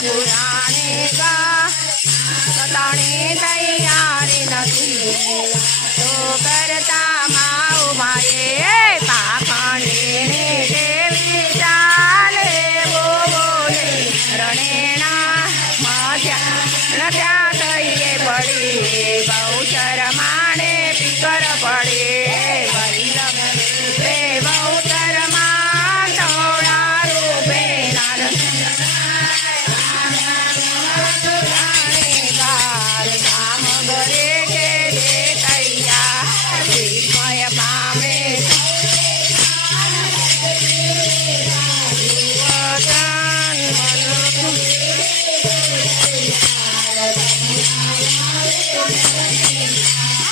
પુરાણી કતાણી તૈયારી નથી તો કરતા માં ઉભાએ પાખંડીની દેવી ચાલે બોલે રણેણા મધ્યા